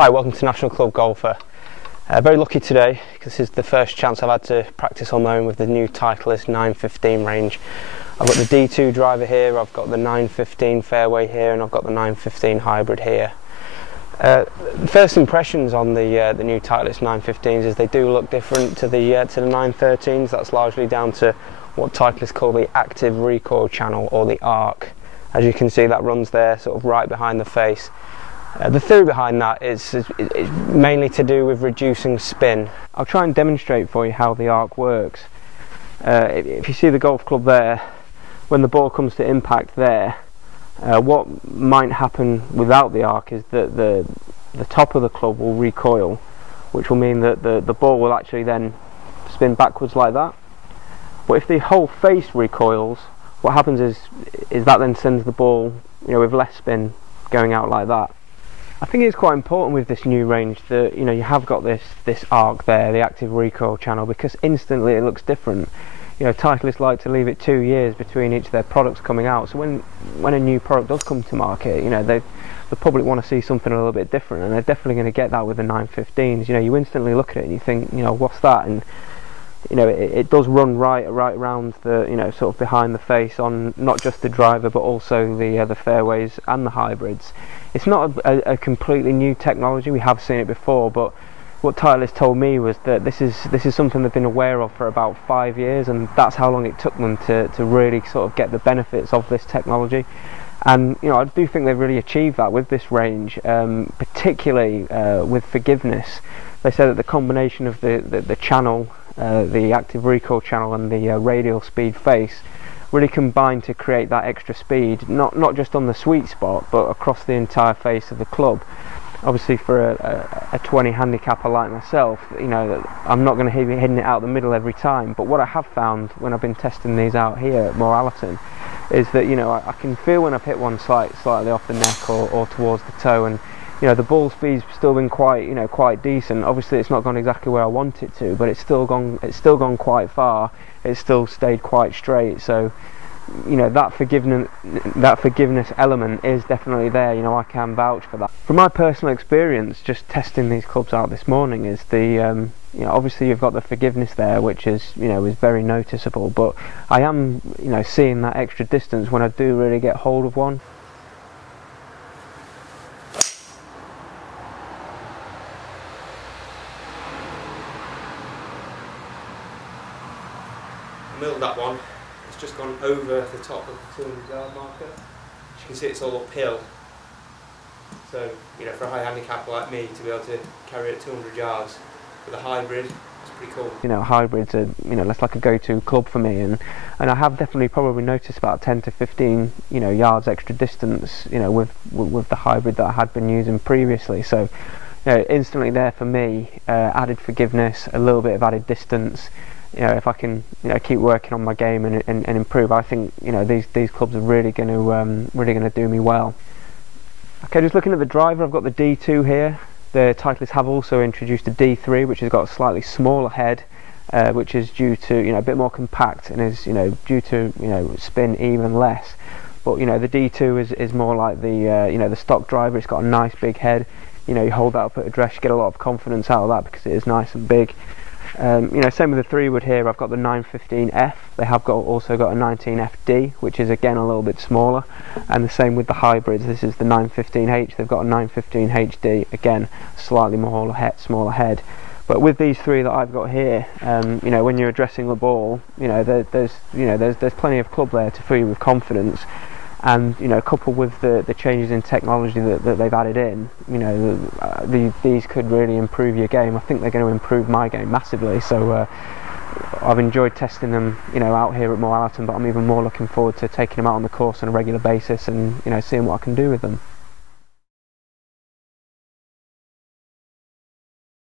Hi, welcome to National Club Golfer. Very lucky today because this is the first chance I've had to practice on my own with the new Titleist 915 range. I've got the D2 driver here, I've got the 915 fairway here, and I've got the 915 hybrid here. First impressions on the new Titleist 915s is they do look different to the 913s. That's largely down to what Titleist call the active recoil channel, or the arc. As you can see, that runs there sort of right behind the face. The theory behind that is mainly to do with reducing spin. I'll try and demonstrate for you how the arc works. If you see the golf club there, when the ball comes to impact there, what might happen without the arc is that the top of the club will recoil, which will mean that the ball will actually then spin backwards like that. But if the whole face recoils, what happens is that then sends the ball, with less spin going out like that. I think it's quite important with this new range that you have got this arc there, the active recoil channel, because instantly it looks different. Titleist like to leave it 2 years between each of their products coming out, so when a new product does come to market, the public want to see something a little bit different, and they're definitely going to get that with the 915s. You instantly look at it and you think, what's that? And it does run right around the sort of behind the face on not just the driver but also the fairways and the hybrids. It's not a completely new technology. We have seen it before, but what Titleist told me was that this is something they've been aware of for about 5 years, and that's how long it took them to really sort of get the benefits of this technology. And I do think they've really achieved that with this range, particularly with forgiveness. They said that the combination of the channel, the active recoil channel, and the radial speed face really combined to create that extra speed, not just on the sweet spot but across the entire face of the club. Obviously for a 20 handicapper like myself, I'm not going to be hitting it out the middle every time, but what I have found when I've been testing these out here at Moorallerton is that I can feel when I've hit one slightly off the neck or towards the toe, and the ball speed's still been quite decent. Obviously it's not gone exactly where I want it to, but it's still gone quite far. It's still stayed quite straight. So that forgiveness element is definitely there. I can vouch for that. From my personal experience, just testing these clubs out this morning, is the obviously you've got the forgiveness there, which is is very noticeable, but I am seeing that extra distance when I do really get hold of one. Milled that one. It's just gone over the top of the 200-yard marker. As you can see, it's all uphill. So, for a high handicapper like me to be able to carry it 200 yards with a hybrid, it's pretty cool. Hybrids are, that's like a go-to club for me, and I have definitely probably noticed about 10 to 15, yards extra distance, with the hybrid that I had been using previously. So, instantly there for me, added forgiveness, a little bit of added distance. If I can keep working on my game and improve, I think these clubs are really going to do me well. Okay, just looking at the driver, I've got the D2 here. The Titleist have also introduced a D3, which has got a slightly smaller head, which is due to a bit more compact, and is due to spin even less. But the D2 is more like the stock driver. It's got a nice big head. You hold that up at address, you get a lot of confidence out of that because it is nice and big. Same with the 3-wood here. I've got the 915F. They have also got a 19FD, which is again a little bit smaller, and the same with the hybrids. This is the 915H. They've got a 915HD, again slightly smaller head. But with these three that I've got here, when you're addressing the ball, there's plenty of club there to fill you with confidence. And coupled with the changes in technology that they've added in, these could really improve your game. I think they're going to improve my game massively. So I've enjoyed testing them, out here at Moorallerton, but I'm even more looking forward to taking them out on the course on a regular basis and seeing what I can do with them.